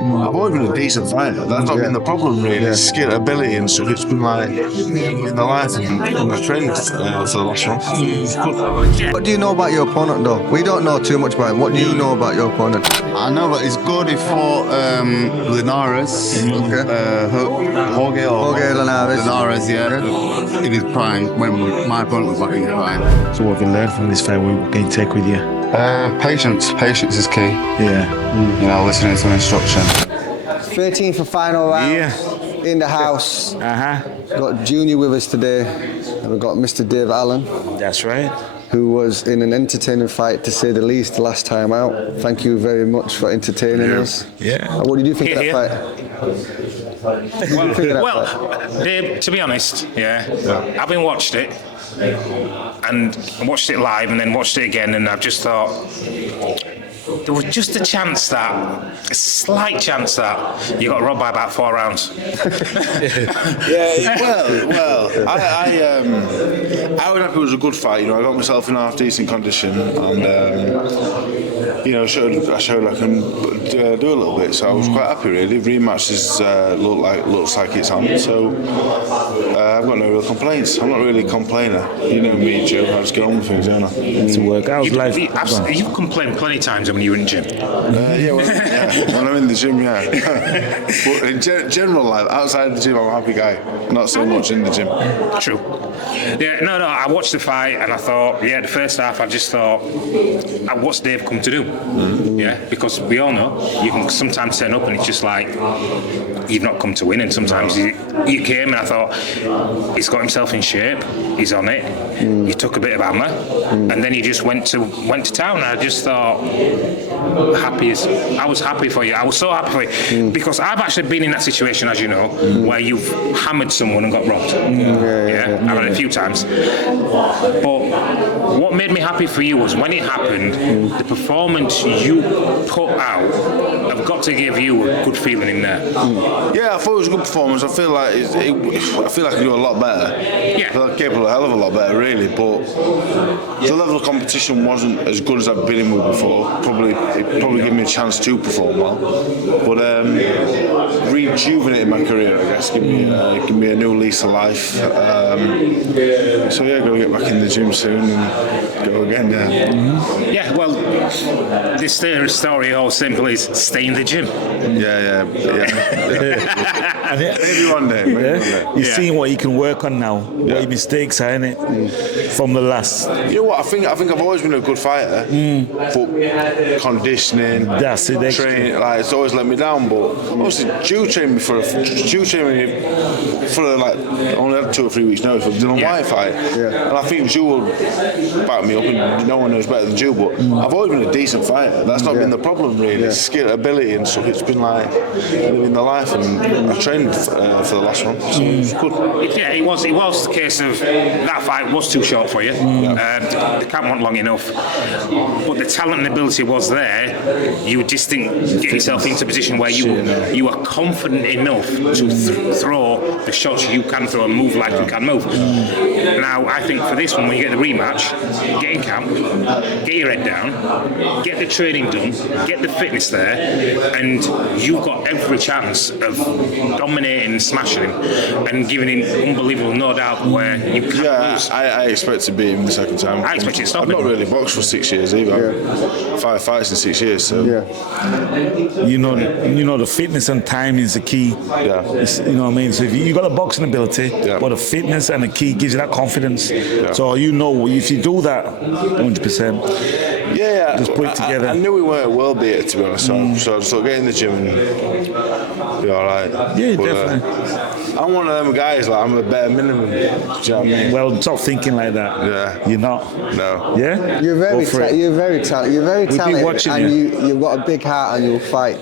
I've always been a decent fighter. That's not been the problem, really. It's skill, ability, and stuff. It's been like in the life and the training for the last one. It's good. What do you know about your opponent, though? We don't know too much about him. What do you know about your opponent? I know that he's good. He fought Linares, Jorge Linares, yeah, in his prime, when my opponent was back in his prime. So what have you learned from this fight? What can you take with you? Patience. Patience is key. Yeah. You know, listening to instruction. 13th for final round. In the house. Got Junior with us today, and we've got Mr. Dave Allen. That's right. Who was in an entertaining fight, to say the least, last time out. Thank you very much for entertaining us. Yeah. What did you think of that fight? Well, Dave, to be honest, having watched it, and watched it live and then watched it again, and I've just thought there was just a slight chance that you got robbed by about 4 rounds. I was happy it was a good fight. You know, I got myself in half decent condition, and you know, I showed I can do a little bit, so I was quite happy really. Rematches looks like it's on, so I've got no real complaints. I'm not really a complainer. You know me, Joe. I just get on with things, don't I? It's a workout. You've complained plenty of times when you were in the gym. When I'm in the gym, But in general life, outside the gym, I'm a happy guy. Not so much in the gym. True. Yeah, no, I watched the fight and I thought, the first half I just thought, what's Dave come to do? Yeah, because we all know you can sometimes turn up and it's just like you've not come to win, and sometimes you came and I thought he's got himself in shape, he's on it. He took a bit of hammer, and then he just went to town. And I just thought, I was happy for you. I was so happy for you because I've actually been in that situation, as you know, where you've hammered someone and got robbed. I've had it a few times. But what made me happy for you was when it happened, the performance you put out. I've got to give you a good feeling in there. Yeah, I thought it was a good performance. I feel like I could do a lot better. Yeah. I feel like I'm capable of a hell of a lot better, really. But the level of competition wasn't as good as I've been in with before. It probably gave me a chance to perform well. But rejuvenated my career, I guess. Give me a new lease of life. So gonna get back in the gym soon and go again. Yeah. Well, this story all simple is stay in the gym. Yeah. Maybe one day. You're seeing what you can work on now. What your mistakes are, innit? From the last. You know what? I think I've always been a good fighter, but conditioning, that's it. Training, it's always let me down. But obviously, Jew trained me for only had 2 or 3 weeks notice for the Dylan White fight, and I think Jew will back me up, and no one knows better than Jew. But I've always been a decent fighter. That's not been the problem, really. It's skill, ability, and stuff. It's been like living the life, and I trained for the last one, so it was good. Yeah, it was the case of that fight was too short for you. The camp wasn't long enough, but the talent and ability was there. You just didn't get yourself into a position where you were confident enough to throw the shots you can throw and move like you can move. Now, I think for this one, when you get the rematch, get in camp, get your head down, get the training done, get the fitness there, and you've got every chance of dominating and smashing him and giving him unbelievable no doubt where you can't lose. I expect to beat him the second time. I expect you to stop I've him. not really boxed for 6 years either. 5 fights in 6 years, so you know the fitness and time is the key. You know what I mean? So if you got a boxing ability, but the fitness and the key gives you that confidence. So if you do that 100%. Just put it together. I knew we weren't a world beater, to be honest. So I just thought, get in the gym and be alright. Yeah, definitely. I'm one of them guys, I'm a bare minimum. Do you know what I mean? Well, stop thinking like that. Yeah. You're not. No. Yeah? You're very talented. You're very talented, and you've got a big heart and you'll fight.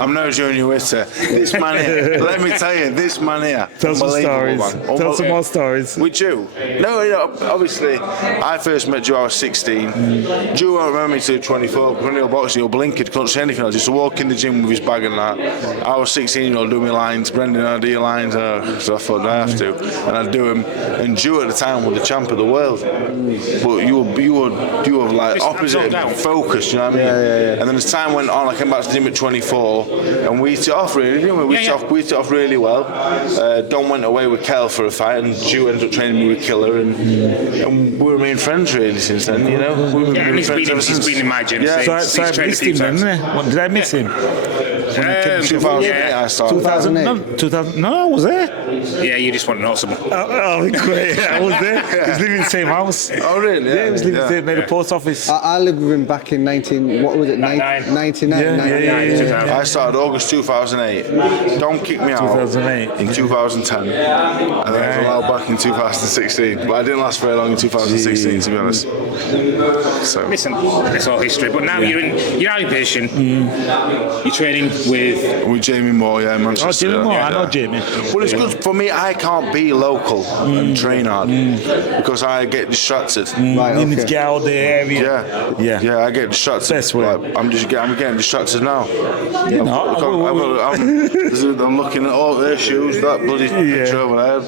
I'm no Junior Witter. This man here, let me tell you, this man here. Tell some stories. Tell some more stories. With you? No, obviously, I first met you, I was 16. 16. Drew won't remember me till 24. When he was boxing, he was blinkered, couldn't say anything. I just walk in the gym with his bag and that. I was 16, doing my lines. Brendan, I do your lines. So I thought I have to, and I'd do them. And Drew at the time was the champ of the world. But you were like opposite, focused. You know what I mean? Yeah. And then as time went on, I came back to the gym at 24, and we hit it off really. Didn't we? We hit it off really well. Don went away with Kel for a fight, and Drew ended up training me with Killer, and we remain friends really since then. You know, we've been he's been in my gym. Yeah. So I missed him, didn't I? What, did I miss him? 2008 I started. 2000? No, I was there. Yeah, you just want to know something. Oh, great! I was there. He was living in the same house. Oh really? Yeah, he was living in the post office. I lived with him back in 99. Yeah. I started August 2008. Don't kick me out 2008. in 2010, and then I was allowed back in 2016. But I didn't last very long in 2016, to be honest. So Listen, it's all history. But now you're out in Persian. You're training with Jamie Moore, yeah, in Manchester. Oh, Jamie Moore, yeah. I know Jamie. Well, it's good for me. I can't be local and train hard because I get distracted. Right, You need to okay. get out of the area. Yeah, I get distracted. Best way. Like, I'm getting distracted now. You're not. I'm looking at all their shoes, that bloody picture over there.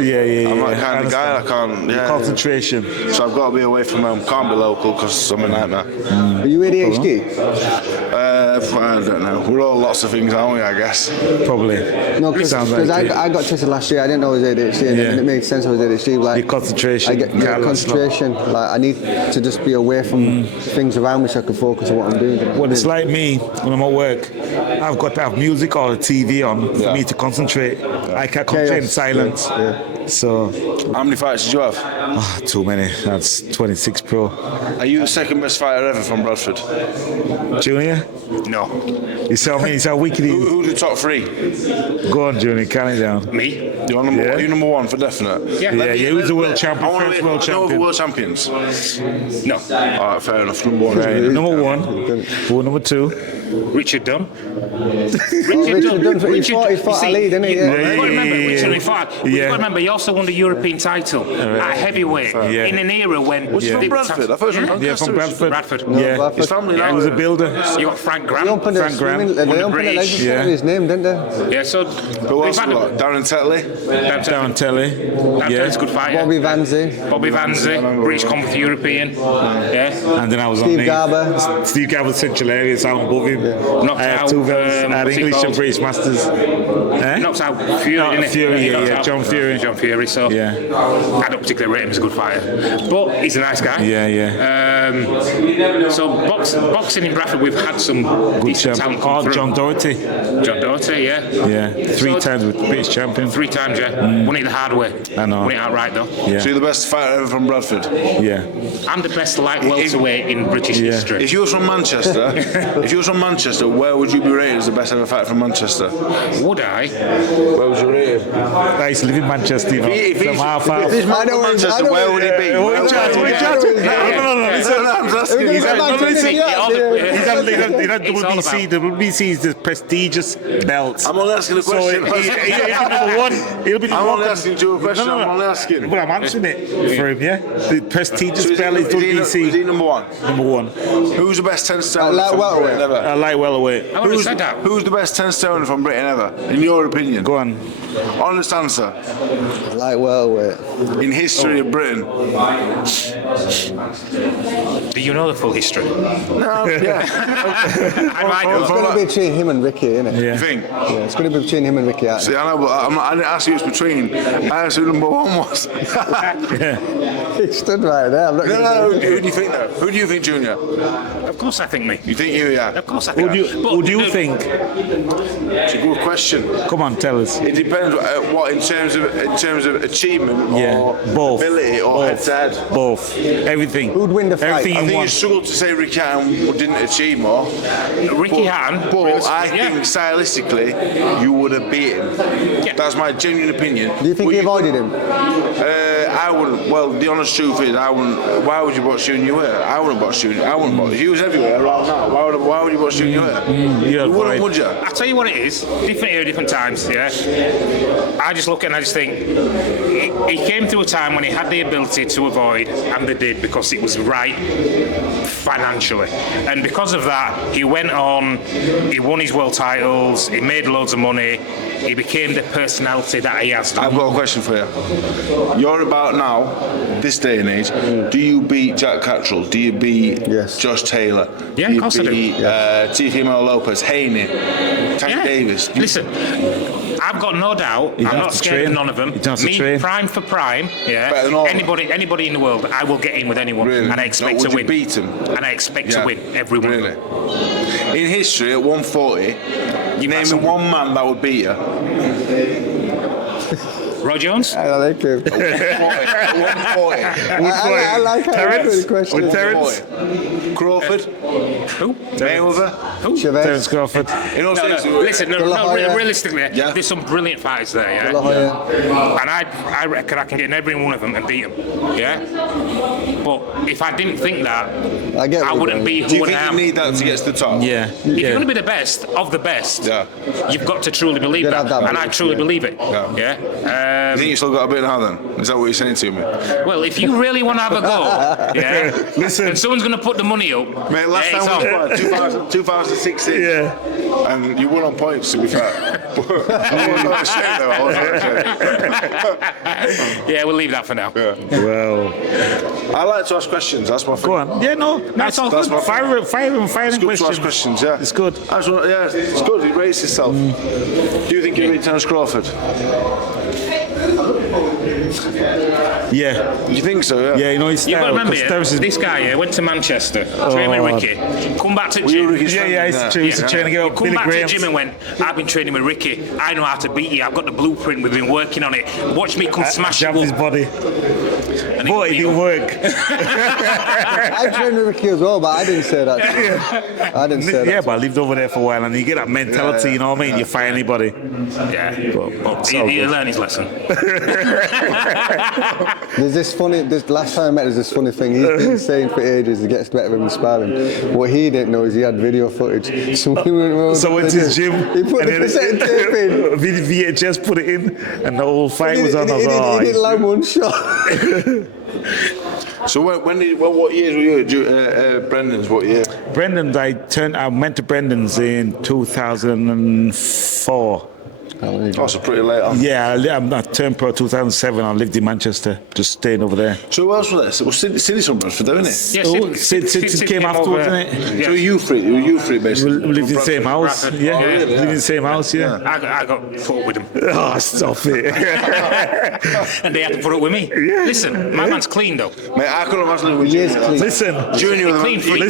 Yeah. I'm that kind of guy. I can't. Yeah. Concentration. So I've got to be away from home. Can't be local because I'm a nightmare. Are you ADHD? I don't know. We're all lots of things, aren't we? I guess. Probably. No, because Sounds like it. I got tested last year. I didn't know it was ADHD, and it made sense I was ADHD. Like Your concentration. I get concentration. Like I need to just be away from things around me so I can focus on what I'm doing. Well, it's like me when I'm at work. I've got to have music or the TV on for me to concentrate. I can't concentrate in silence. So, How many fights did you have? too many. That's 26 pro. Are you the second best fighter ever from Bradford? Junior, no you saw me. You saw wicked. Who's the top three? Go on, Junior. Count it down. me. You're number one for definite. Yeah. He was the world champion. I want First to world know the champion. world champions. No. All right, fair enough. Number one. Right, number one. Who number two? Richard Dunn. Richard Dunn, he fought Ali, didn't he? You've got to remember, Richard he fought. But you've Yeah. got to remember, he also won the European title at heavyweight in an era when... Was he from Bradford? I thought he was from Yeah, from Doncaster. Bradford. Bradford. Yeah. His family now. He was a builder. You got Frank They Grant. opened Frank Graham. they Won the opened a British. legacy in his name, didn't they? Yeah, so... Who else? Darren Tetley. Darren Telly. That's a good fighter. Bobby Vanzi. Bobby Vanzi, British Commonwealth European. Yeah. And then I was Steve on Garber. Steve Garber, Central Area, so I'm above him. Knocked I have out, two belts. I had what's he English and called? British Masters. Eh? Knocks out Fury, No, didn't he? Fury, He yeah, knocks yeah, out John Fury. John Fury, so Yeah. I don't particularly rate him as a good fighter. But he's a nice guy. Yeah. So boxing in Bradford, we've had some Good decent champion. talent come through. John Doherty. John Doherty, yeah. Yeah. Three times with British champion. 3 times, yeah. Won it the hard way. I know. Won it outright, though. Yeah. So you're the best fighter ever from Bradford. Yeah. I'm the best light welterweight in British Yeah. history. If you was from Manchester, where would you be rated as the best ever fighter from Manchester? Would I? Where would you rate him? I used to live in Manchester, you know. If From half hour. if this man from Manchester, where would he be? What are you charging? What are you charging? No. He's had WBC. The WBC is the prestigious belt. I'm only asking a question. So he'll be number one. He'll be I'm number only one. asking you a question. No. I'm only asking. But I'm answering it for him, yeah? The prestigious So belt is is he WBC. number one? Number one. Who's the best 10 stone Like from welterweight. Britain ever? I like welterweight. I would have said that. Who's the best 10 stone from Britain ever, in your opinion? Go on. Honest answer. Like welterweight. In history of Britain. Do you know the full history? No, yeah. I might It's know. going to be between him and Ricky, isn't it? Yeah. You think? Yeah, it's going to be between him and Ricky. See, I know, but I didn't ask you who's between. I asked who number one was. He stood right there. I'm not gonna No, who do you think though? Who do you think, Junior? Of course I think me. You think you, yeah? Of course I Who think. do you think? It's a good question. Come on, tell us. It depends what in terms of achievement Yeah, or both. ability or head to head. Both. Everything. Who'd win the fight? Everything I in think one. you struggle to say Ricky Hatton didn't achieve more. Ricky Hatton. But I yeah. think stylistically, you would have beat him. Yeah. That's my genuine opinion. Do you think But he avoided him? I wouldn't. Well, the honest truth is, I wouldn't. Why would you watch Junior Ware? I wouldn't watch Junior. I wouldn't watch. He was everywhere around now. Why would you watch Junior Ware? Yeah, You wouldn't, right. would you? I tell you what it is, different era, different times, yeah. I just look and I just think he came through a time when he had the ability to avoid, and they did because it was right financially, and because of that, he went on. He won his world titles. He made loads of money. He became the personality that he has done. I've got a question for you. You're about now, this day and age, do you beat Jack Cattrall? Do you beat Josh Taylor? Yeah, of course I do. Teofimo Lopez, Haney, Tank Davis? Listen, I've got no doubt. I'm not scared of none of them. Me, prime for prime. Yeah. Better than all anybody in the world, I will get in with anyone, Really? and I expect to Would win. you beat him? And I expect to win every one. Really? In history, at 140, name me one man that would beat you. Roy Jones? I like him. 140. I like how you put the question. With Terence? Crawford? Who? Mayweather? Who? Chavez. Terence Crawford. In all seriousness, Listen, realistically, there's some brilliant fighters there, yeah? And I reckon I can get in every one of them and beat them, yeah? But if I didn't think that, I wouldn't be do you who I think am. you need that to get to the top? Yeah. If you're going to be the best of the best, you've got to truly believe You'd that. have that And I belief, truly believe it, You think you still got a bit now then? Is that what you're saying to me? Well, if you really want to have a go, Listen. and someone's going to put the money up, Mate, last time we played, 2016, and you won on points, to be fair. I was on the shit, though. Yeah, we'll leave that for now. Well, I like to ask questions, that's my thing. go on. Yeah, no, that's all that's good. my Fire it's questions. good to ask questions, yeah. It's good. It's good, he raised himself. Do you think you beat Terence Crawford? Yeah. You think so, yeah? Yeah, you know, he's You've got to remember, this guy went to Manchester, trained with Ricky, come back to gym. Ricky's friend? He's training to get up Come Billy back Graham. to the gym and went, I've been training with Ricky, I know how to beat you, I've got the blueprint, we've been working on it. Watch me come smash you Jabbed his up. body. And Boy, it didn't work. I trained with Ricky as well, but I didn't say that. I didn't say that. Yeah, but I lived over there for a while, and you get that mentality, you know what I mean? You fight anybody. Yeah, but he'll learn his lesson. There's this last time I met, there's this funny thing. He's been saying for ages he gets better with him sparring. What he didn't know is he had video footage. So we went around. So went to his gym. He put the cassette tape in. VHS put it in, and the whole fight was on. He didn't land one shot. So what years were you at Brendan's? What year? Brendan's, I went to Brendan's in 2004. Oh, so pretty late on. Yeah, I turned pro 2007. I lived in Manchester, just staying over there. So who else was there? So it was Sidney's from Bradford, though, isn't it? Yeah, Sid came afterwards, over. isn't it? Yeah. So you free, basically. We lived in the same house. Bradford. Yeah, Oh, really? lived in the same house. Yeah. I got put up with him. Oh, stop it. And they had to put up with me. Listen, my man's clean though. Mate, I couldn't imagine living with He is Junior. clean. Listen, Junior was Clean freak.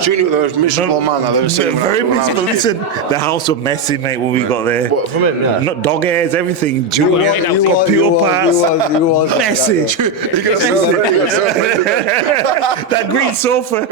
Junior was the most miserable man I've ever seen. very miserable. Listen, the house was messy, mate, when we got there. What, from him? Yeah. Not dog hairs, everything. Junior, You computer parts. was. Messy. That green sofa.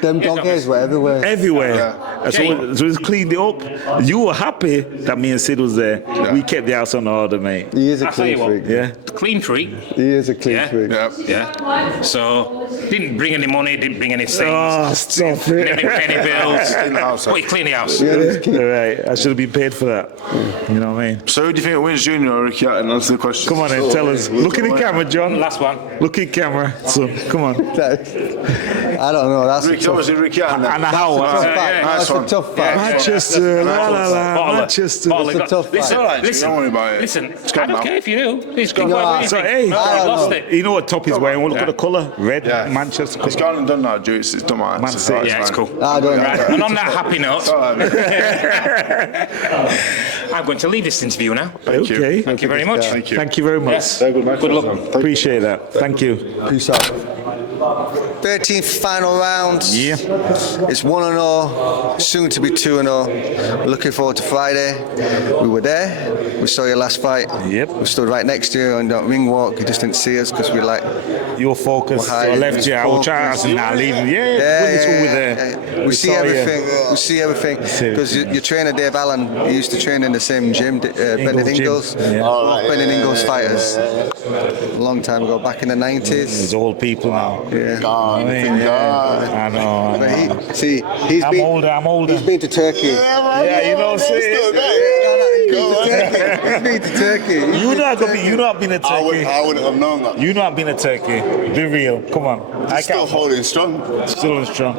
Them dog hairs were everywhere. Everywhere. So we cleaned it up. You were happy that me and Sid was there. We kept the house on order, mate. He is a I'll tell clean you what. freak. Yeah. Clean freak. He is a clean Yeah. freak. Yeah. Yeah. So didn't bring any money, didn't bring any things. Oh, stop Didn't it. pay any bills. In the house. But he cleaned the house. Yeah, he's clean. Right, I should have been paid for that. You know what I mean? So who do you think wins, Junior or Ricky Hatton? Answer the question. Come on then, tell us. Look at the camera, John. Last one. Look at camera. So, come on. I don't know. That's Ricky, a tough, obviously Ricky Hatton. And how? tough yeah, fight. yeah. That's Nice a one. tough fight. Manchester, la la la, Bottle. Manchester. Bottle. It's a tough fight. Listen, Alright, listen, don't worry about it. listen. It's I gone don't now. care if you do. It's gone now. So, hey, no, I I don't lost know. it. You know what top he's wearing? Look Yeah. at the colour. Red, Yeah. Manchester It's colour. gone and done now, Duke. It's done my Man City. Yeah, it's cool. I don't know. Right, and on that happy note, Alright, mate. I'm going to leave this interview now. Thank you. Okay. Thank you very much. Thank you. Thank you very much. Yes. Very good, mate. Good luck. Appreciate that. Thank you. Peace out. 13th final round. Yeah. It's 1-0, soon to be 2-0. We're looking forward to Friday. We were there. We saw your last fight. Yep. We stood right next to you on that ring walk. You just didn't see us because we like. Your focus. Well, hi, I left you. I will try. I said, nah, leave him. Yeah, witness when we're there. We see saw you. everything. We see everything because your trainer Dave Allen, he used to train in the same gym, Brendan gym. Ingles. Yeah. Both Brendan Ingles fighters. A long time ago, back in the 90s. There's old people now. Yeah. I mean, yeah. I know. But he's I'm been. older. He's been to Turkey. Yeah, you know, see. He's been to Turkey. You know I've been to Turkey. I wouldn't have known that. You know I've been to Turkey. Be real. Come on. I Still can't. holding strong. Still on strong.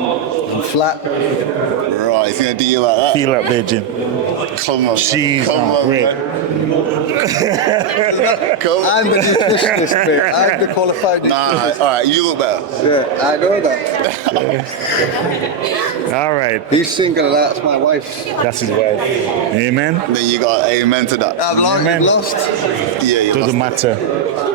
Flat. Right, he's gonna do you like that. Feel like virgin. Come on. Jeez, Come on, great. Come on. I'm the nutritionist, mate. I'm the qualified nutritionist. Nah, alright, you look better. Yeah, I know that. All right. He's single, that's my wife. That's his wife. Amen. Then you got amen to that. I've long Amen. lost. Yeah, you Doesn't lost. matter.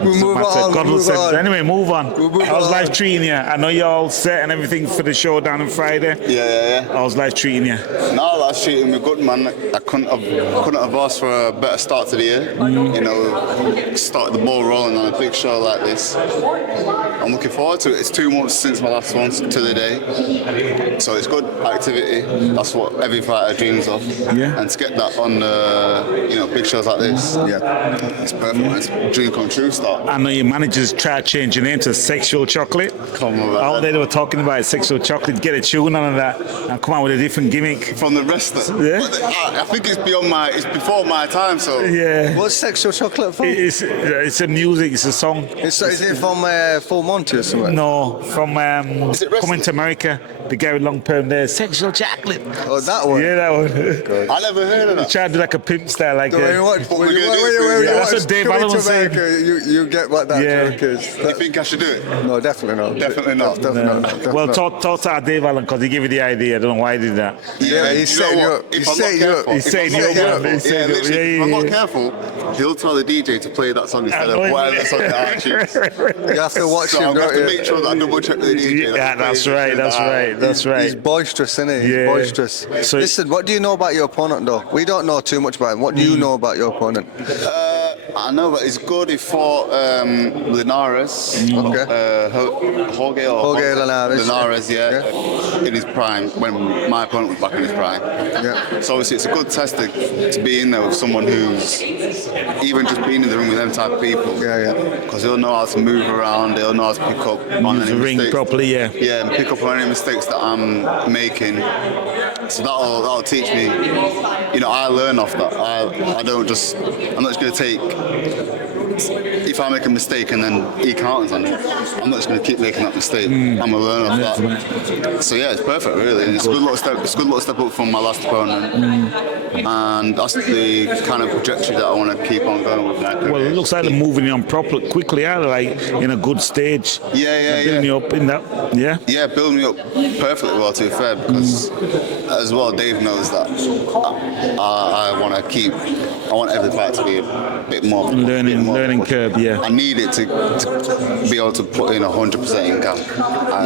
We'll move on. God will Move send. on. Anyway, move on. We'll move How's on. life treating you? I know you're all set and everything for the show down on Friday. Yeah. How's life treating you? No, that's treating me good, man. I couldn't have asked for a better start to the year. You know, start the ball rolling on a big show like this. I'm looking forward to it. It's 2 months since my last one to the day, so it's good activity. That's what every fighter dreams of. Yeah. And to get that on big shows like this, yeah, it's perfect. Man. It's a dream come true start. I know your managers try to change your name to Sexual Chocolate. Come on, Out man. there they were talking about Sexual Chocolate, get a tune on that and come out with a different gimmick. From the wrestler. Yeah. I think it's before my time. So Yeah. What's sexual chocolate from? It's a music, it's a song. Is it from Full Monty or something? No, from Is it wrestling? Coming to America, the guy with long perm there, Sexual Chocolate. Oh, that one? Yeah, that one. I never heard of that. Try to do like a pimp style, like When you watch, What we're gonna do? when you That's watch what Dave Coming Allen to was saying. America, you get what that Yeah. joke is. You think I should do it? No, definitely not. Definitely not. Definitely not. Well, Definitely talk to our Dave Allen because he gave you the idea. I don't know why he did that. Yeah, you he's know setting you what? up. If He's I'm not setting you up. careful- He's if setting I'm you not up, man. careful- He's setting yeah, you up. literally, Yeah, if I'm yeah, not yeah. careful, he'll tell the DJ to play that song instead I of know. whatever song that I choose. You have to watch So him, I'm going to don't have to you? make sure that I double check with the DJ. Yeah, that's right. That's He's right. boisterous, isn't he? He's Yeah. boisterous. So- Listen, what do you know about your opponent, though? We don't know too much about him. What do you know about your opponent? I know that it's good. He fought Linares. Okay. Jorge Linares. Linares, yeah. In his prime, when my opponent was back in his prime. Yeah. So obviously it's a good test to be in there with someone who's even just being in the room with them type of people. Yeah. Because they'll know how to move around, they'll know how to pick up on Use any the ring mistakes. properly, yeah. Yeah, and pick up on any mistakes that I'm making. So that'll teach me. You know, I learn off that. I'm not just going to take. If I make a mistake and then he counters on it, I'm not just going to keep making that mistake. I'm going to learn off that. So yeah, it's perfect, really. And it's a good little step. It's a good little step up from my last opponent, and that's the kind of trajectory that I want to keep on going with. Well, it looks like they're moving you on properly, quickly, are they? Like in a good stage. Yeah. Building you up in that. Yeah. Yeah, build me up perfectly well, to be fair, because as well, Dave knows that I want to keep. I want every fight to be a bit more Learning curve. Yeah. I need it to be able to put in 100% in camp.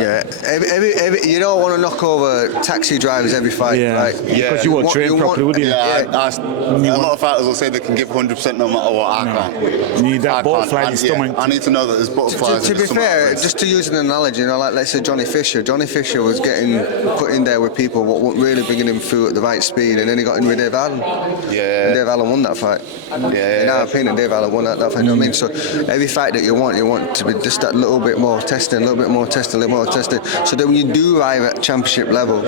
Yeah. Every, you don't want to knock over taxi drivers every fight, Yeah. right? Yeah. Because you won't train properly, would you? Yeah, a lot of fighters will say they can give 100% no matter what. I can't. You need that I butterfly can't. in your stomach. I need to know that there's butterflies. To in be the stomach fair, of this. just to use an analogy, like let's say Johnny Fisher. Johnny Fisher was getting put in there with people what weren't really bringing him through at the right speed, and then he got in with Dave Allen. Yeah. And Dave Allen won that fight. Yeah. In our opinion, Dave Allen won that fight. You know what I mean? So every fight that you want to be just that little bit more testing, a little bit more testing, so that when you do arrive at championship level,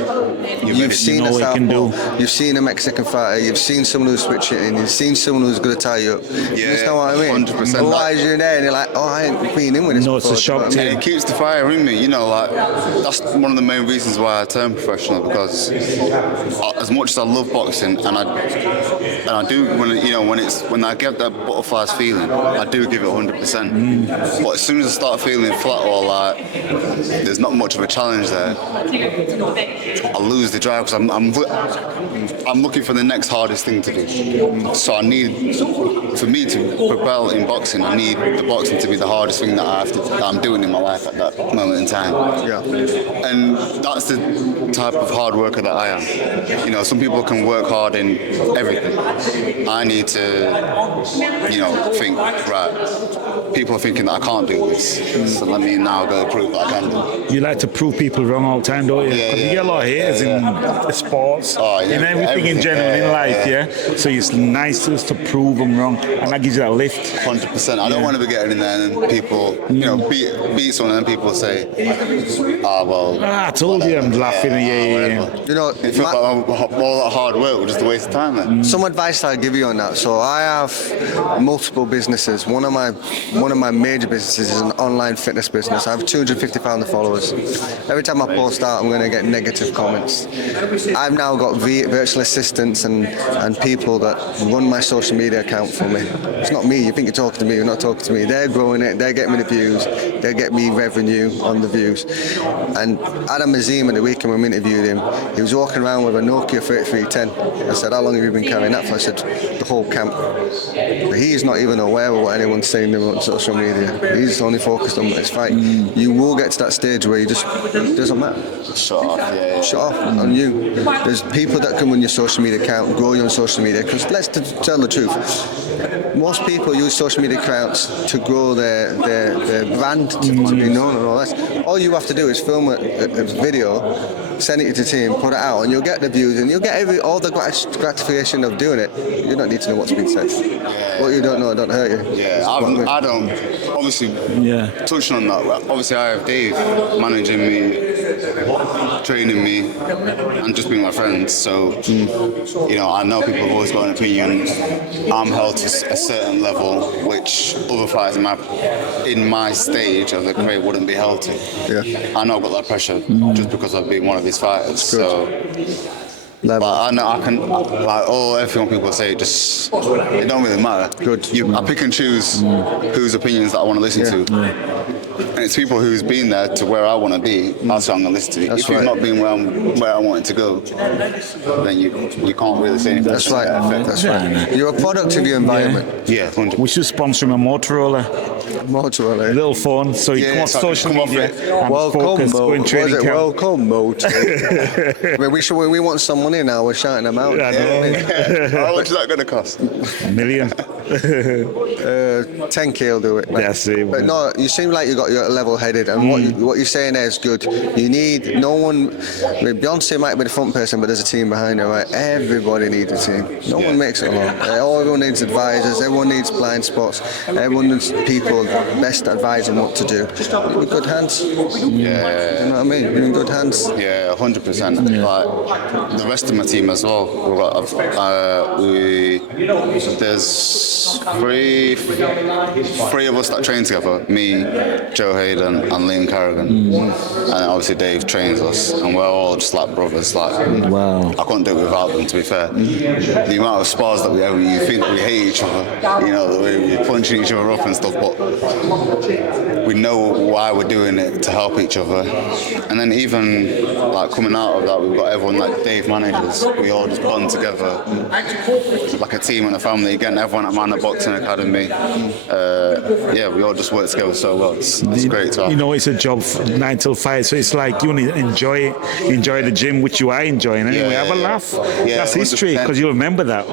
you've seen know a what you can southpaw, you've seen a Mexican fighter, you've seen someone who's switching in, you've seen someone who's going to tie you up. You understand what I mean? 100%. Otherwise, you're there and you're like, oh, I ain't been in with this. No, it's a before, shock do you know what I to mean? And it keeps the fire in me, you know, like that's one of the main reasons why I turned professional, because as much as I love boxing and I do when I get that butterflies feeling, I do give it 100%. But as soon as I start feeling flat or like there's not much of a challenge there, I lose the drive because I'm looking for the next hardest thing to do. So for me to propel in boxing, I need the boxing to be the hardest thing that I'm doing in my life at that moment in time. Yeah. And that's the type of hard worker that I am. You know, some people can work hard in everything. I need to, think, right, people are thinking that I can't do this. So let me now go prove that I can do. You like to prove people wrong all the time, don't you? Because you get a lot of haters in sports, in everything in general in life, yeah? So it's nice just to prove them wrong, and that gives you that lift. 100%. I don't want to be getting in there and people, beat someone and then people say, well, all. I told you I'm laughing. Yeah. Whatever. You know, It feels like all that hard work was just a waste of time then. some advice I'll give you on that. So I have multiple businesses. One of my major businesses is an online fitness business. I have 250,000 followers. Every time I post out, I'm going to get negative comments. I've now got virtual assistants and people that run my social media account for me. It's not me. You think you're talking to me, you're not talking to me. They're growing it, they get me the views, they get me revenue on the views. And Adam Azim at the weekend when we interviewed him, he was walking around with a Nokia 3310. I said, how long have you been carrying that for? I said, the whole camp. He's not even aware of what anyone's saying on social media. He's only focused on his fight. You will get to that stage where you just, it doesn't matter. Shut off, yeah. Shut off on you. There's people that can run your social media account, grow you on social media, because let's tell the truth. Most people use social media accounts to grow their brand, to be known and all that. All you have to do is film a video, send it to the team, put it out, and you'll get the views and you'll get all the gratification of doing it. You don't need to know what's been said. What you don't know don't hurt you. Yeah, I don't. Obviously, touching on that, obviously I have Dave managing me, training me, and just being my friends. So, you know, I know people have always got an opinion. I'm held to a certain level, which other fighters in my stage of the career wouldn't be held to. Yeah. I know I've got that pressure just because I've been one of his fighters. So. But I know I can, like everything people say, just it don't really matter. Good. I pick and choose whose opinions that I want to listen to, and it's people who's been there to where I want to be. That's what I'm gonna listen to. That's if you've not been where I wanted to go, then you can't really say anything. That's right. That's right. You're a product of your environment. Yeah, 100%. We should sponsor him a Motorola. Motorola. Little phone, so you come off so I social can come off media it. and focus, go in training camp. Welcome, Moto. I mean, we want some money now. We're shouting them out. I know. How much is that going to cost? $1 million. 10k will do it. That's it. But no, you seem like you're level-headed, and what you're saying there is good. You need no one. I mean, Beyonce might be the front person, but there's a team behind her, right? Everybody needs a team. No one makes it alone. Everyone needs advisors. Everyone needs blind spots. Everyone needs people best advising what to do. You're in good hands. Yeah. You know what I mean? You're in good hands. Yeah, 100%. Like the rest of my team as well. We've got there's three of us that train together. Me, Joe Hayden, and Liam Carrigan, and obviously Dave trains us, and we're all just like brothers. Like, wow. I couldn't do it without them. To be fair, the amount of spars that we have, you think we hate each other. You know, the way we're punching each other up and stuff, but we know why we're doing it to help each other. And then even like coming out of that, we've got everyone like Dave manages. We all just bond together like a team and a family. Again, everyone at Manor Boxing Academy. We all just work together so well. It's great to have. You know, it's a job 9 till 5, so it's like you want to enjoy the gym, which you are enjoying. Anyway, have a laugh. Yeah, that's history, because you'll remember that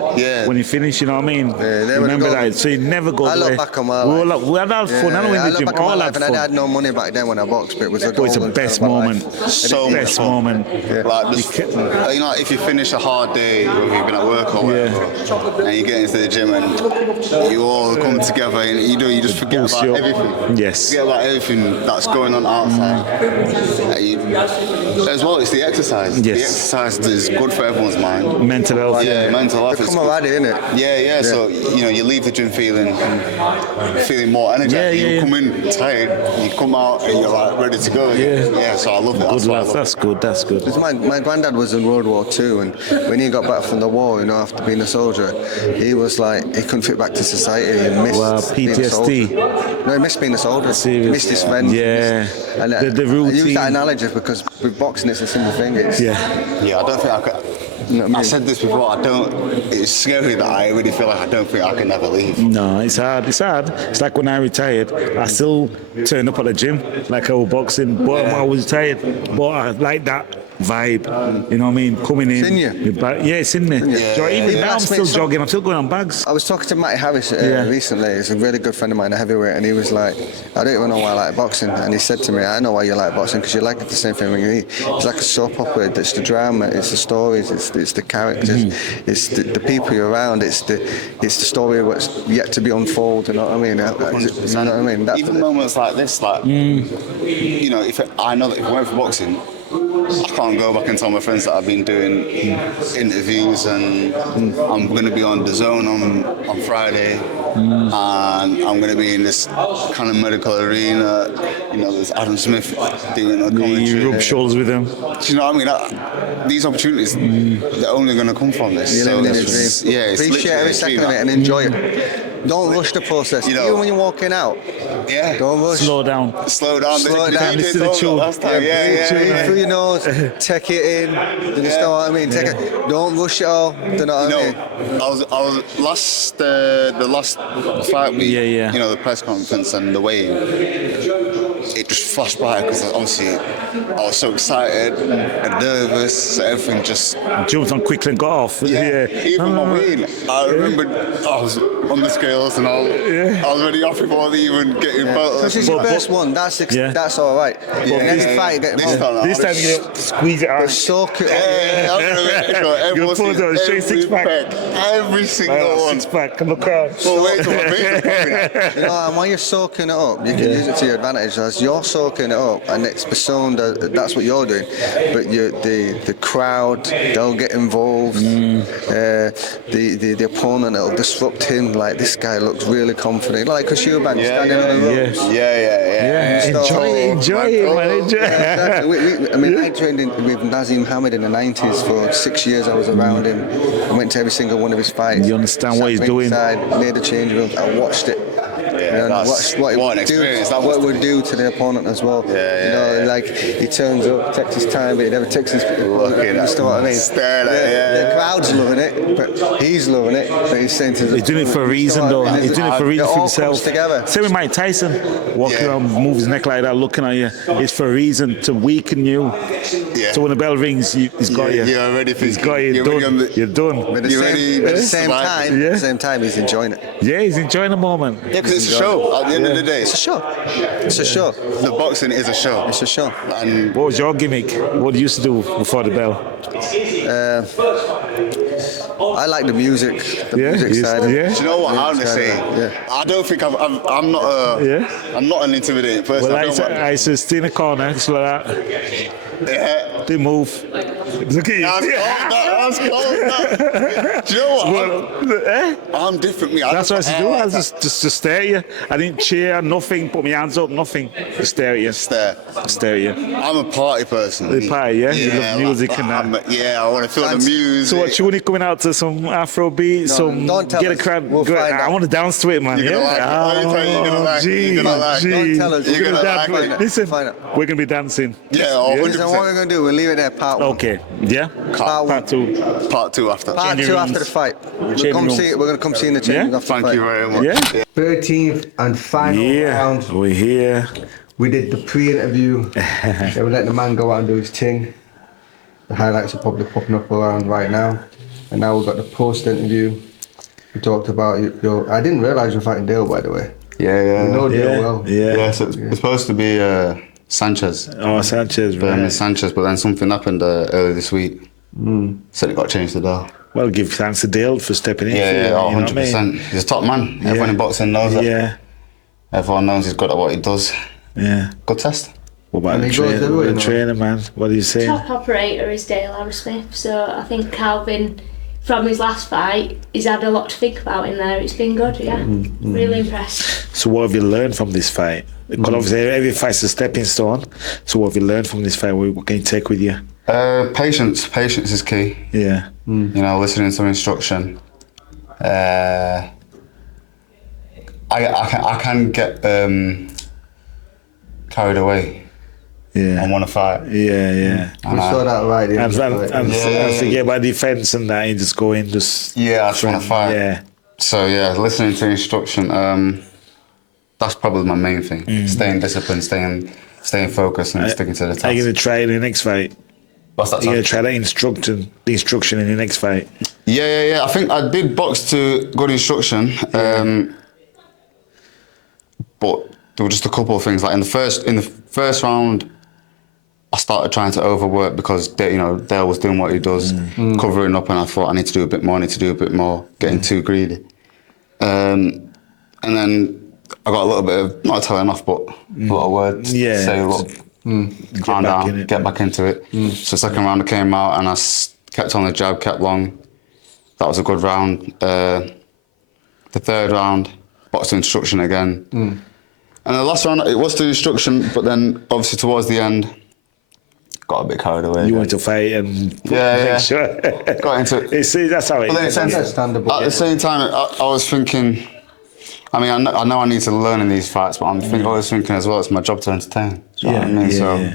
when you finish. You know what I mean? Remember that. So you never go. I look back on my life. We had fun. I know in the gym. All had fun. And I had no money back then when I boxed, but it was It's the best moment. So best moment. Yeah. Like just, you know, if you finish a hard day, whether you've been at work or whatever, and you get into the gym and you all come together and you just forget about everything. Yes. Forget about everything that's going on outside. As well, it's the exercise. Yes. The exercise is good for everyone's mind. Mental health. Yeah, mental health. Come already, isn't it? Yeah. So you leave the gym feeling more energetic. You come in tired, you come out and you're like ready to go. Yeah. So I love it. That's good. Because my granddad was in World War II, and when he got back from the war, after being a soldier, he was like he couldn't fit back to society. He missed PTSD. No, he missed being a soldier. Serious. He missed his friends. Yeah. And the routine. I use that analogy because with boxing, it's a simple thing. I don't think I could. You know what I mean? I said this before. It's scary that I really feel like I don't think I can ever leave. No, it's hard. It's like when I retired, I still turn up at the gym like I was boxing, but I was tired. But I like that vibe. You know what I mean? Coming in. It's in you. Yeah, it's in me. So even now, I'm still jogging. I'm still going on bags. I was talking to Matty Harris recently. He's a really good friend of mine, a heavyweight, and he was like, I don't even know why I like boxing. And he said to me, I know why you like boxing, because you like the same thing when you eat. It's like a soap opera. It's the drama, it's the stories, it's the characters, it's the people you're around, it's the story what's yet to be unfolded. You know what I mean? You know what I mean? Even moments like this, like you know, I know that if I went for boxing, I can't go back and tell my friends that I've been doing interviews and I'm going to be on The Zone on Friday and I'm going to be in this kind of medical arena. You know, there's Adam Smith doing a commentary. You rub shoulders with him. Do you know what I mean? These opportunities, they're only going to come from this. You're living in a dream. Yeah, it's appreciate every second of it and enjoy it. Don't rush the process. You know, even when you're walking out, don't rush. Slow down. Slow down. Listen to the tune. Breathe through your nose, take it in. Do you understand what I mean? Take it. Don't rush it all. Do you know what I mean? I was the last fight week. You know, the press conference and the weigh-in. It just flashed by because obviously I was so excited and nervous, so everything just jumped on quickly and got off. Even my weigh-in. I remember I was on the scales and I was already off before they even getting photos. Because it's your first one. That's all right. Next fight, get this time you squeeze it out. Soak it. You're put on straight six pack. Every single one. 6 pack. Come across. Well, wait till my face. You know, and while you're soaking it up, you can use it to your advantage. As you're soaking it up, and it's presumed that that's what you're doing, but the crowd, they'll get involved. The opponent, it'll disrupt him. Like, this guy looks really confident. Like Chris Eubank standing on the ropes. Enjoy it, man. Enjoy. I mean, I trained with Nazim Hamid in the 90s for 6 years. I was around him. I went to every single one of his fights. You understand what he's doing? Made a change room. I watched it. Watched what it would do to the opponent as well. You know, like, he turns up, takes his time, but he never takes his. You know what I mean? The crowd's loving it, but he's loving it. But he's saying to he's doing it for a reason, though. He's doing it for a reason for himself. Together. Same with Mike Tyson, walking around, move his neck like that, looking at you. It's for a reason, to weaken you. So when the bell rings, he's got you. You're ready for. He's got you. You're done. But at the same time, he's enjoying it. Yeah, he's enjoying the moment. Yeah, because it's a show. At the end of the day, it's a show. It's a show. The boxing is a show. It's a show. And what was your gimmick? What you used to do before the bell? I like the music. The music side. Do you know what I'm gonna say? I don't think I'm not an intimidating person. Well, I used to stay in the corner, just like that. Didn't move. It's okay. That's cold. Do you know what? I'm different. That's what I used to do. I just stare at you. I didn't cheer, nothing. Put my hands up, nothing. Just stare at you. Stare at you. I'm a party person. The party, you love music and that. I want to feel the music. So what, you want to coming out to some Afro beat, get a crowd? I want to dance to it, man. You're gonna like it. Don't tell us. You're gonna like it. Listen, we're gonna be dancing. Yeah, 100%. What we're gonna do? We'll leave it there. Part 1. Okay. Yeah. Part 2. Part 2 after. Part 2 after the fight. We're gonna come see in the changing after the fight. Thank you very much. 13th and final round. We're here. We did the pre-interview. They were letting the man go out and do his thing. The highlights are probably popping up around right now. And now we've got the post-interview. We talked about your. I didn't realise you're fighting Dale, by the way. Yeah. You know Dale well. Yeah. So it's supposed to be Sanchez. Oh, Sanchez, right. Sanchez, but then something happened earlier this week. So it got changed to Dale. Well, give thanks to Dale for stepping in. 100%. He's a top man. Everyone in boxing knows that. Yeah. Everyone knows he's good at what he does. Yeah. Good test. What about the trainer, man? What are you saying? Top operator is Dale Arrowsmith, so I think Calvin, from his last fight, he's had a lot to think about in there. It's been good, really impressed. So what have you learned from this fight? Because obviously every fight's a stepping stone. So what have you learned from this fight? What can you take with you? Patience. Patience is key. Yeah. You know, listening to instruction. I can get carried away. Yeah. I want to fight. Yeah. We saw that right. And forget about defense and that, and just go in, just. Yeah, I just want to fight. Yeah. So listening to instruction. That's probably my main thing. Staying disciplined, staying focused, and sticking to the task. Are you gonna try it in the next fight? What's that? You're Sorry? gonna try the instruction in your next fight. Yeah. I think I did box to good instruction, but there were just a couple of things. Like in the first round, I started trying to overwork because Dale was doing what he does, covering up, and I thought I need to do a bit more, getting too greedy. And then I got a little bit of, not telling off, but a lot of words to say, look, calm down, get back into it. So second round I came out and I kept on the jab, kept long. That was a good round. The third round, boxed to instruction again. And the last round, it was to instruction, but then obviously towards the end, got a bit carried away. You wanted to fight and sure. Got into it. That's how it is. Understandable. At the same time, I was thinking, I mean, I know I need to learn in these fights, but I'm always thinking as well, it's my job to entertain. Do you know what I mean? So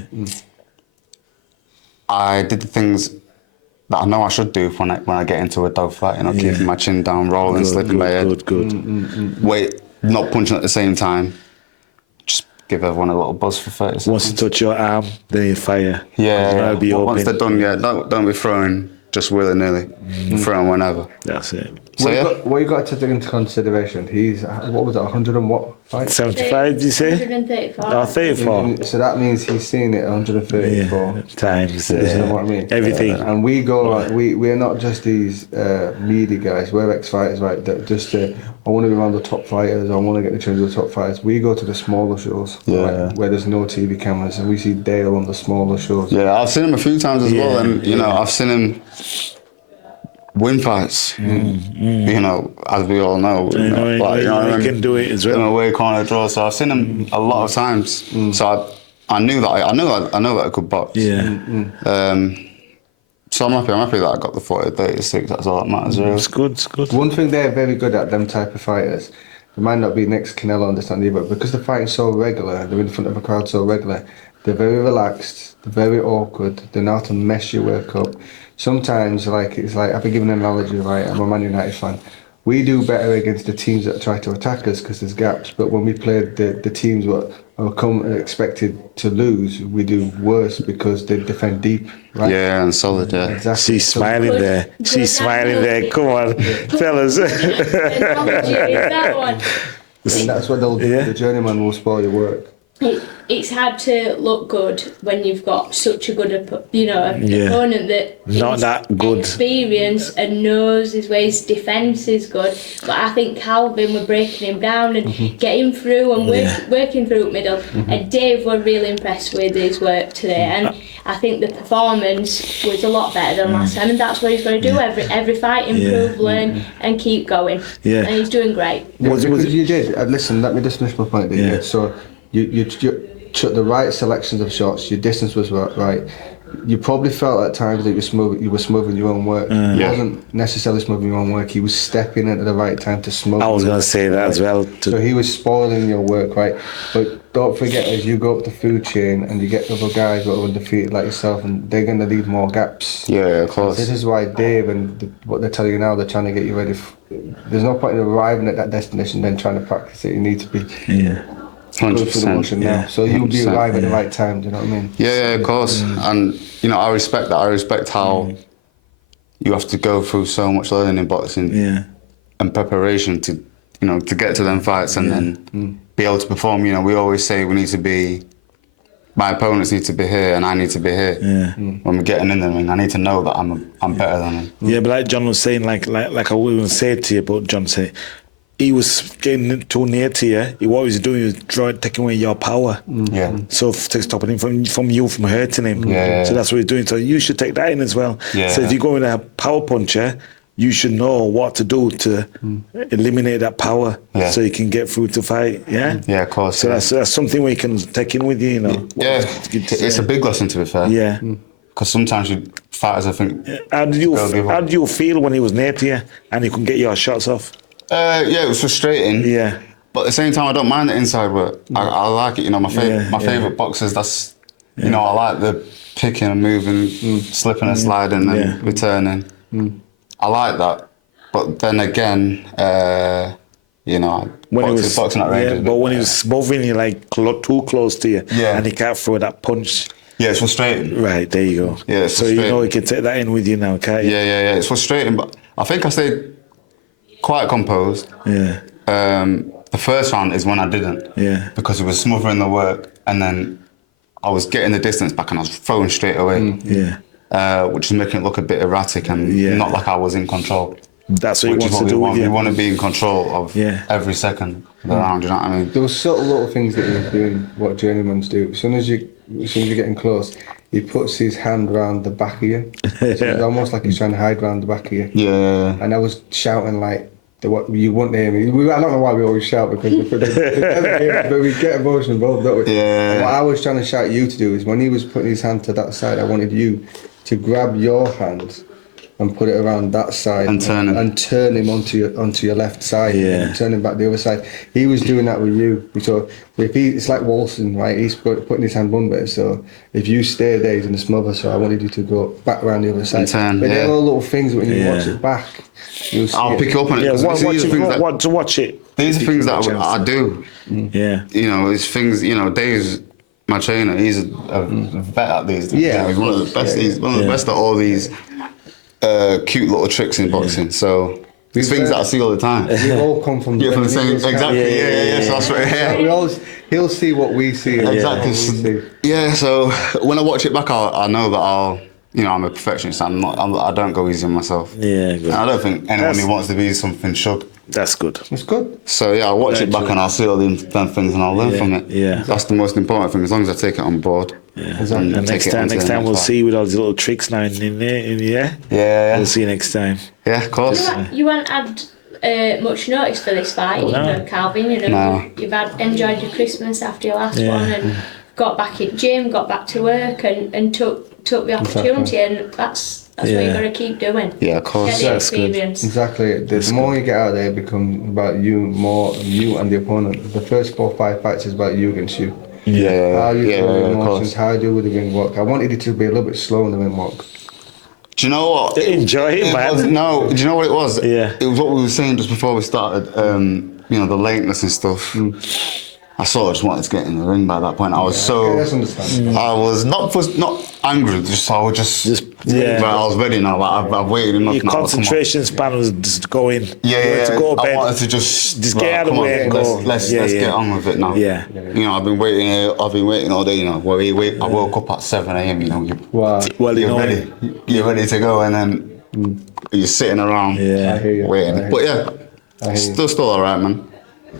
I did the things that I know I should do when I get into a dogfight, keeping my chin down, rolling, slipping my head. Good. Wait, not punching at the same time. Just give everyone a little buzz for 30 seconds. Once you touch your arm, then you fire. Yeah. Be open. Once they're done, don't be throwing just willy-nilly. Throwing whenever. That's it. So What you got to take into consideration? He's, what was it, 100 and what fight? 75, did you say? 134. Oh, 34. So that means he's seen it 134 times. You know what I mean? Everything. And we go, we're not just these media guys. We're ex-fighters, right? That just I want to be around the top fighters. I want to get the chance of the top fighters. We go to the smaller shows, right, where there's no TV cameras, and we see Dale on the smaller shows. Yeah, I've seen him a few times as well, and I've seen him win fights. As we all know. He can do it as well. In a way corner draw. So I've seen him a lot of times. So I knew that I know that I could box. So I'm happy that I got the 40-36. That's all that matters, really. It's good. One thing they're very good at, them type of fighters, they might not be next Canelo on this and but because they're fighting so regular, they're in front of a crowd so regular, they're very relaxed, they're very awkward, they know how to mess your work up. Sometimes, it's like, I've been given an analogy, right? I'm a Man United fan. We do better against the teams that try to attack us because there's gaps, but when we play the teams that are expected to lose, we do worse because they defend deep, right? Yeah, and solid, yeah. Exactly. She's smiling there. She's smiling there. Come on, fellas. That one. And that's what they'll do. The journeyman will spoil your work. It's hard to look good when you've got such a good opponent that not is that good, experienced and knows his ways. Defence is good, but I think Calvin were breaking him down and getting through and working through middle. And Dave were really impressed with his work today, and I think the performance was a lot better than last time, and that's what he's going to do every fight: improve, learn, and keep going. And he's doing great. Because you did. Listen, let me just finish my point there. So. You took the right selections of shots. Your distance was right. You probably felt at times that you were smoothing your own work. He wasn't necessarily smoothing your own work. He was stepping in at the right time to smooth. I was going to say that as well. So he was spoiling your work, right? But don't forget, as you go up the food chain and you get other guys that are undefeated like yourself, and they're going to leave more gaps. Yeah, of course. This is why Dave and what they're telling you now, they're trying to get you ready. There's no point in arriving at that destination then trying to practice it. You need to be. 100%. Now. So you'll be arriving at the right time, do you know what I mean? Yeah, of course. And, I respect that. I respect how you have to go through so much learning in boxing and preparation to get to them fights and then be able to perform. We always say my opponents need to be here and I need to be here. When we're getting in the ring, I need to know that I'm better than them. Yeah, but like John was saying, like I will say to you, but John said, he was getting too near to you. What he was doing was taking away your power. So stopping him from hurting him. So that's what he's doing. So you should take that in as well. So if you go in a power puncher, you should know what to do to eliminate that power so you can get through to fight. Yeah, of course. So that's something we can take in with you. Yeah, it's a big lesson, to be fair. Yeah. Because sometimes fighters, I think. How did you feel when he was near to you and you couldn't get your shots off? It was frustrating. Yeah. But at the same time, I don't mind the inside work. I like it. My favourite boxers. That's I like the picking and moving, slipping and sliding and returning. I like that. But then again, when boxing at range. But when he was moving, you're like too close to you, and he can't throw that punch. Yeah, it's frustrating. Right, there you go. Yeah, it's so you know frustrating. you can take that in with you now, can't you? Yeah. It's frustrating, but I think I stayed quite composed. Yeah. The first round is when I didn't. Yeah. Because it was smothering the work, and then I was getting the distance back, and I was throwing straight away. Yeah. Which is making it look a bit erratic and not like I was in control. That's what you Which is want what to we do want. with you. We want to be in control of Yeah. every second of the round. You know what I mean? There was subtle little things that he was doing, what journeymans do. As soon as you're getting close, he puts his hand round the back of you. So it's almost like he's trying to hide round the back of you. Yeah. And I was shouting like, you wouldn't hear me. I don't know why we always shout, because but we get emotion involved, don't we? Yeah. And what I was trying to shout you to do is, when he was putting his hand to that side, I wanted you to grab your hand and put it around that side And turn him. and turn him onto your left side, Yeah. and turn him back the other side. He was doing that with you. So it's like waltzing, right? He's putting his hand one way. So if you stay there, he's in the smother. So I wanted you to go back around the other side. And turn, but they're yeah. all little things when you Yeah. watch it back. You'll see I'll it. pick you up on it. Yeah, 'cause watch these are things that- to watch it. These are things that Watch it. I do. Yeah. You know, it's things. You know, Dave's my trainer. He's a vet at these things. Yeah. You know, he's one of the best. He's one of the best at all these cute little tricks in boxing. So these things that I see all the time. We all come from Yeah, from the same. Nicholas Exactly. County. Yeah. So that's right here. We always, he'll see what we see. and Exactly. what we see. Yeah. So when I watch it back, I know that I'm a perfectionist. I don't go easy on myself. Yeah, good. And I don't think anyone That's- who wants to be something should. That's good. It's good. So yeah, I'll watch it back and I'll see all them things and I'll learn from it. Yeah. That's the most important thing. As long as I take it on board. Exactly. And take it on to next the time we'll fight. see you with all these little tricks now in there. Yeah. We'll see you next time. Yeah, of course. You haven't had much notice for this fight, you know, Calvin. You know, No. you've enjoyed your Christmas after your last Yeah. one, and got back in gym, got back to work, and took the opportunity, and that's what Yeah. you've got to keep doing. Yeah, of course. Get the That's good. experience. Exactly. The more you get out there, it becomes about you and the opponent. The first 4 or 5 fights is about you against you. Yeah, How you feel your of emotions, course. how you do with the ring walk. I wanted it to be a little bit slow in the ring walk. Do you know what? Enjoy it, man. No, do you know what it was? Yeah. It was what we were saying just before we started, you know, the lateness and stuff. I sort of just wanted to get in the ring by that point. I was Okay, that's understandable. I was not angry, just I was just yeah. but I was ready now. Like I've waited enough Your now. Come on. concentration span was just going. Yeah, You had to go to I bed. wanted to just get out of the come on, way and go. Let's Yeah, get yeah. on with it now. Yeah. You know, I've been waiting all day. You know, I woke up at 7 a.m. You know, Wow. Well, you you're know, ready. You're ready to go, and then you're sitting around Yeah. I hear you. I waiting. hear But you. yeah, I hear you. still alright, man.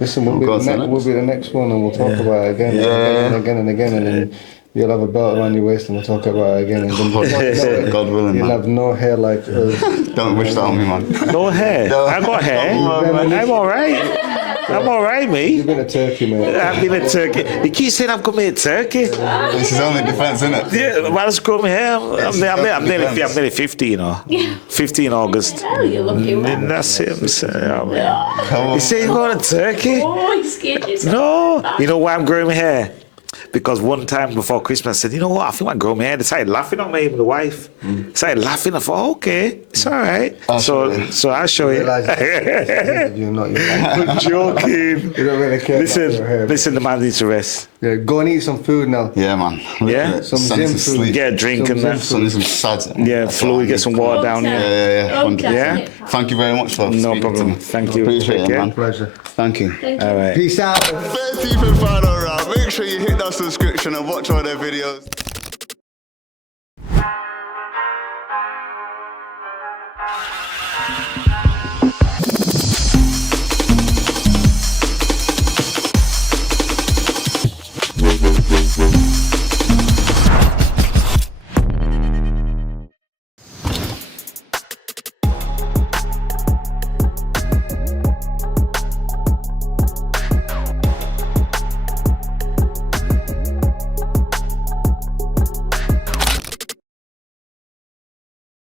Listen, we'll be, Go on, Senate. we'll be the next one, and we'll talk about it again, and again and again, and then you'll have a belt around your waist, and we'll talk about it again. And then God willing, you'll man. have no hair like us. Don't wish that on me, man. No hair. No. I got hair. I'm all right. I'm all right, me. You've been to Turkey, mate. I've been to Turkey. You keep saying I've got me to Turkey. This is only defence, isn't it? Yeah, why does grow my hair? I'm nearly 50, you know. 50 in August. Oh, you're lucky one. And that's it. I'm saying, oh, man. Come on. You say you're going to Turkey? Oh, he's scared yourself. No. You know why I'm growing my hair? Because one time before Christmas, I said, you know what, I think I'm growing my hair. They started laughing at me with the wife. Started laughing. I thought, okay, it's all right. So I'll show you. Realise you're not your I'm joking. You don't really care about your hair. Listen, the man needs to rest. Yeah, go and eat some food now. Yeah, man. Yeah? Some Sun gym to food. sleep. Get a drink Some and that. Sun is some sad. Yeah, fluid, get some water down here. Yeah. Okay. Yeah? Thank you very much for No speaking problem. to me. Thank you. Appreciate Take it, care. man. Pleasure. Thank you. All right. Peace out. First even final round. Make sure you hit that subscription and watch all their videos.